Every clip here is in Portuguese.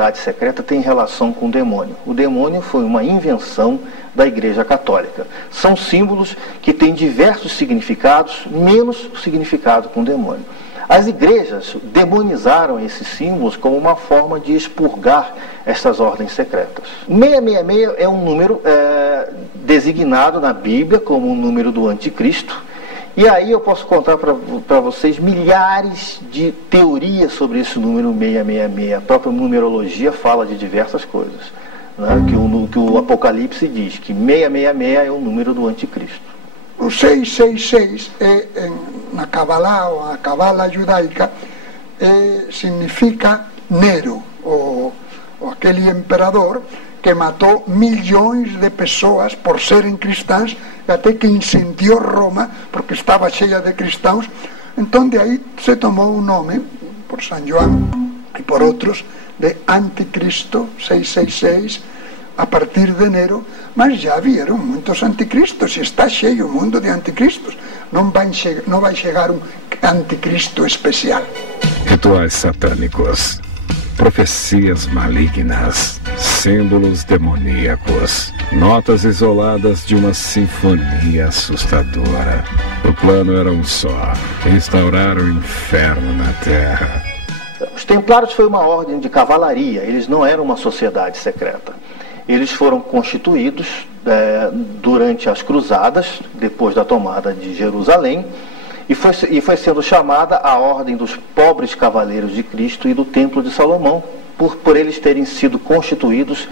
sociedade secreta tem relação com o demônio. O demônio foi uma invenção da Igreja Católica. São símbolos que têm diversos significados, menos o significado com o demônio. As igrejas demonizaram esses símbolos como uma forma de expurgar essas ordens secretas. 666 é um número designado na Bíblia como o número do anticristo. E aí eu posso contar para vocês milhares de teorias sobre esse número 666. A própria numerologia fala de diversas coisas, né? Que o Apocalipse diz que 666 é o número do anticristo. O 666 na Kabbalah ou na Kabbalah judaica significa Nero, ou aquele imperador que matou milhões de pessoas por serem cristãs, até que incendiou Roma porque estava cheia de cristãos. Então de aí se tomou o nome, por São João e por outros, de Anticristo 666, a partir de Nero. Mas já vieram muitos anticristos e está cheio o mundo de anticristos. Não vai chegar um anticristo especial. Rituais satânicos, profecias malignas, símbolos demoníacos, notas isoladas de uma sinfonia assustadora. O plano era um só: instaurar o inferno na Terra. Os Templários foi uma ordem de cavalaria, eles não eram uma sociedade secreta. Eles foram constituídos durante as cruzadas, depois da tomada de Jerusalém, e foi sendo chamada a Ordem dos Pobres Cavaleiros de Cristo e do Templo de Salomão, por eles terem sido constituídos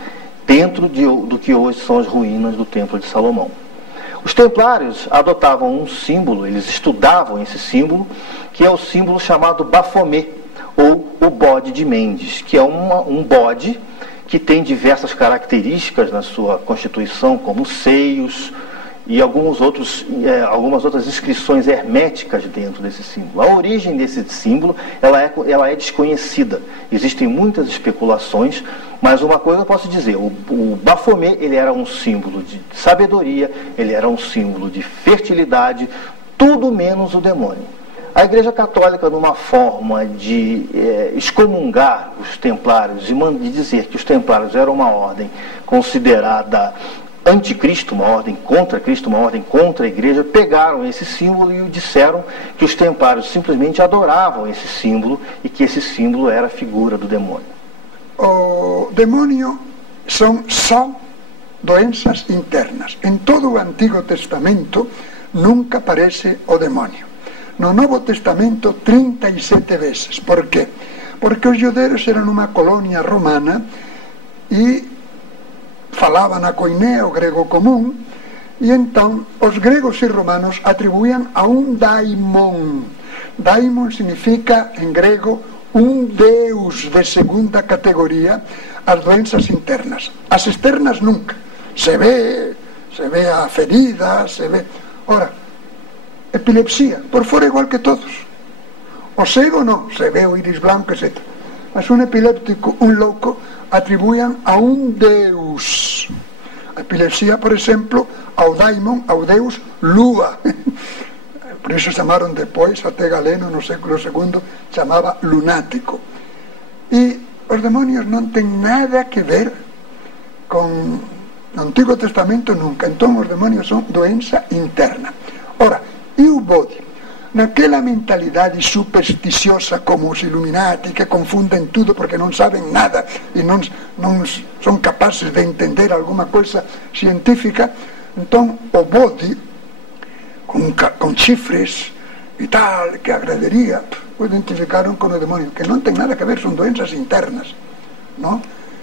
dentro do que hoje são as ruínas do Templo de Salomão. Os Templários adotavam um símbolo, eles estudavam esse símbolo, que é o símbolo chamado Bafomé, ou o bode de Mendes, que é um bode que tem diversas características na sua constituição, como seios e algumas outras inscrições herméticas dentro desse símbolo. A origem desse símbolo ela é desconhecida. Existem muitas especulações, mas uma coisa eu posso dizer: o Bafomé ele era um símbolo de sabedoria, ele era um símbolo de fertilidade, tudo menos o demônio. A Igreja Católica, numa forma de excomungar os Templários e de dizer que os Templários eram uma ordem considerada anticristo, uma ordem contra Cristo, uma ordem contra a Igreja, pegaram esse símbolo e disseram que os Templários simplesmente adoravam esse símbolo e que esse símbolo era a figura do demônio. O demônio são só doenças internas. Em todo o Antigo Testamento nunca aparece o demônio. No Novo Testamento 37 vezes. Por quê? Porque os judeus eram uma colônia romana e falavam a koiné, o grego comum, e então os gregos e romanos atribuíam a um daimon. Daimon significa, em grego, um deus de segunda categoria, as doenças internas. As externas nunca. Se vê a ferida, se vê... Ora, epilepsia, por fora igual que todos. O cego não, se vê o íris branco, etc. Mas um epiléptico, um louco, atribuíam a um deus. A epilepsia, por exemplo, ao daimon, ao deus Lua. Por isso chamaram depois, até Galeno, no século II, chamava lunático. E os demônios não têm nada que ver com o Antigo Testamento nunca. Então os demônios são doença interna. Ora, e o bode? Naquela mentalidade supersticiosa como os Illuminati, que confundem tudo porque não sabem nada e não são capazes de entender alguma coisa científica, então o bode, com chifres e tal, que agradaria, o identificaram com o demônio, que não tem nada a ver, são doenças internas, não?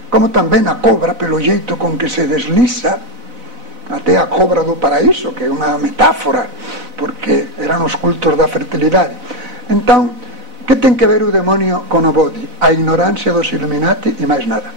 Como também a cobra, pelo jeito com que se desliza, até a cobra do paraíso, que é uma metáfora, porque eram os cultos da fertilidade. Então, o que tem que ver o demônio com o bode? A ignorância dos Illuminati e mais nada.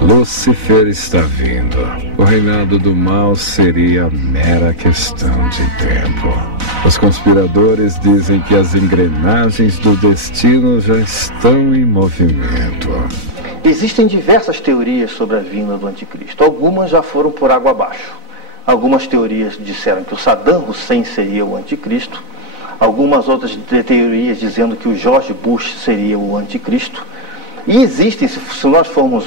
Lúcifer está vindo. O reinado do mal seria mera questão de tempo. Os conspiradores dizem que as engrenagens do destino já estão em movimento. Existem diversas teorias sobre a vinda do anticristo. Algumas já foram por água abaixo. Algumas teorias disseram que o Saddam Hussein seria o anticristo. Algumas outras teorias dizendo que o George Bush seria o anticristo. E existem, se nós formos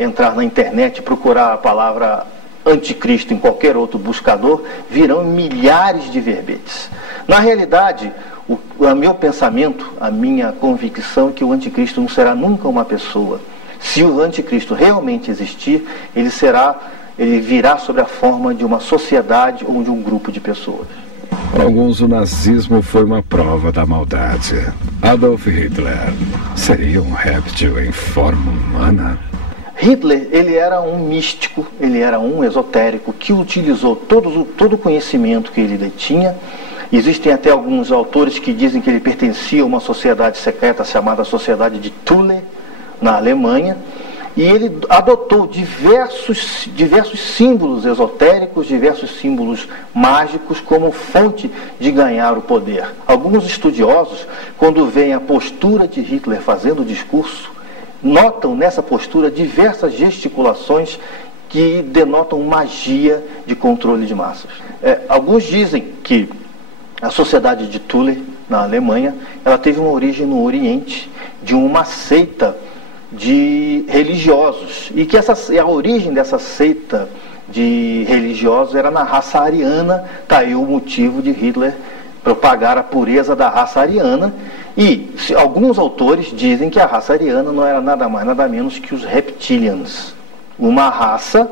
entrar na internet e procurar a palavra anticristo em qualquer outro buscador, virão milhares de verbetes. Na realidade, o meu pensamento, a minha convicção é que o anticristo não será nunca uma pessoa. Se o anticristo realmente existir, ele virá sob a forma de uma sociedade ou de um grupo de pessoas. Para alguns, o nazismo foi uma prova da maldade. Adolf Hitler seria um réptil em forma humana? Hitler, ele era um místico, ele era um esotérico que utilizou todo o conhecimento que ele detinha. Existem até alguns autores que dizem que ele pertencia a uma sociedade secreta chamada Sociedade de Thule, na Alemanha. E ele adotou diversos símbolos esotéricos, diversos símbolos mágicos como fonte de ganhar o poder. Alguns estudiosos, quando veem a postura de Hitler fazendo o discurso, notam nessa postura diversas gesticulações que denotam magia de controle de massas. Alguns dizem que a Sociedade de Thule, na Alemanha, ela teve uma origem no Oriente, de uma seita de religiosos, e que a origem dessa seita de religiosos era na raça ariana. Está aí o motivo de Hitler propagar a pureza da raça ariana. E alguns autores dizem que a raça ariana não era nada mais, nada menos que os reptilians, uma raça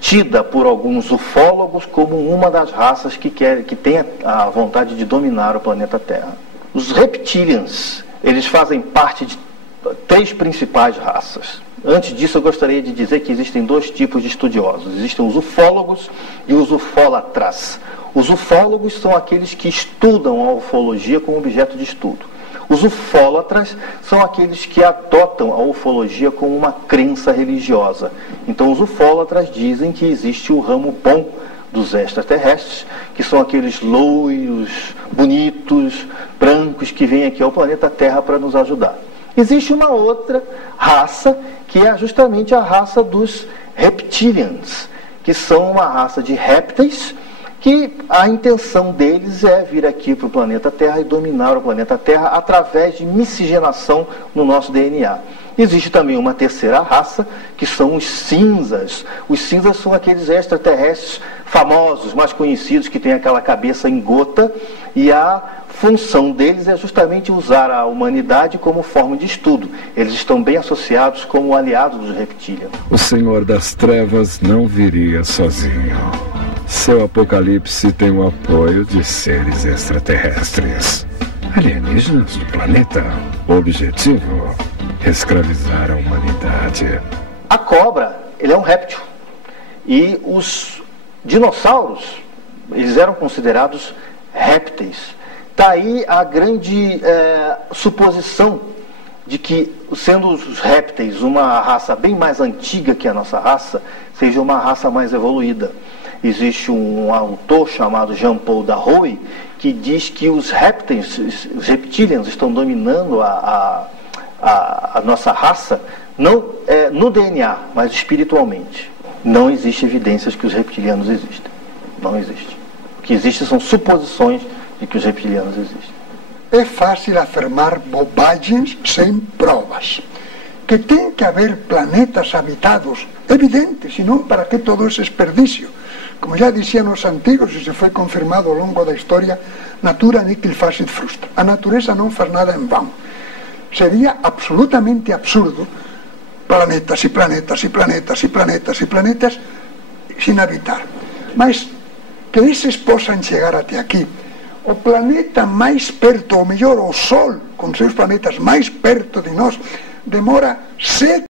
tida por alguns ufólogos como uma das raças que tem a vontade de dominar o planeta Terra. Os reptilians, eles fazem parte de 3 principais raças. Antes disso, eu gostaria de dizer que existem 2 tipos de estudiosos. Existem os ufólogos e os ufólatras. Os ufólogos são aqueles que estudam a ufologia como objeto de estudo. Os ufólatras são aqueles que adotam a ufologia como uma crença religiosa. Então, os ufólatras dizem que existe o ramo bom dos extraterrestres, que são aqueles loiros, bonitos, brancos, que vêm aqui ao planeta Terra para nos ajudar. Existe uma outra raça, que é justamente a raça dos reptilians, que são uma raça de répteis, que a intenção deles é vir aqui para o planeta Terra e dominar o planeta Terra através de miscigenação no nosso DNA. Existe também uma terceira raça, que são os cinzas. Os cinzas são aqueles extraterrestres famosos, mais conhecidos, que têm aquela cabeça em gota, e a função deles é justamente usar a humanidade como forma de estudo. Eles estão bem associados como aliados dos reptilianos. O Senhor das Trevas não viria sozinho. Seu apocalipse tem o apoio de seres extraterrestres. Alienígenas do planeta. O objetivo: escravizar a humanidade. A cobra, ele é um réptil. E os dinossauros, eles eram considerados répteis. Está aí a grande suposição de que, sendo os répteis uma raça bem mais antiga que a nossa raça, seja uma raça mais evoluída. Existe um autor chamado Jean-Paul Darouet que diz que os répteis, os reptilianos, estão dominando a nossa raça, não no DNA, mas espiritualmente. Não existe evidências que os reptilianos existem. Não existe. O que existe são suposições de que os reptilianos existem. É fácil afirmar bobagens sem provas. Que tem que haver planetas habitados, evidente, senão para que todo esse desperdício? Como já diziam os antigos, e se foi confirmado ao longo da história, natura nihil facit frustra. A natureza não faz nada em vão. Seria absolutamente absurdo planetas e planetas e planetas e planetas e planetas sem habitar. Mas que esses possam chegar até aqui. O planeta mais perto, ou melhor, o Sol, com seus planetas mais perto de nós, demora 7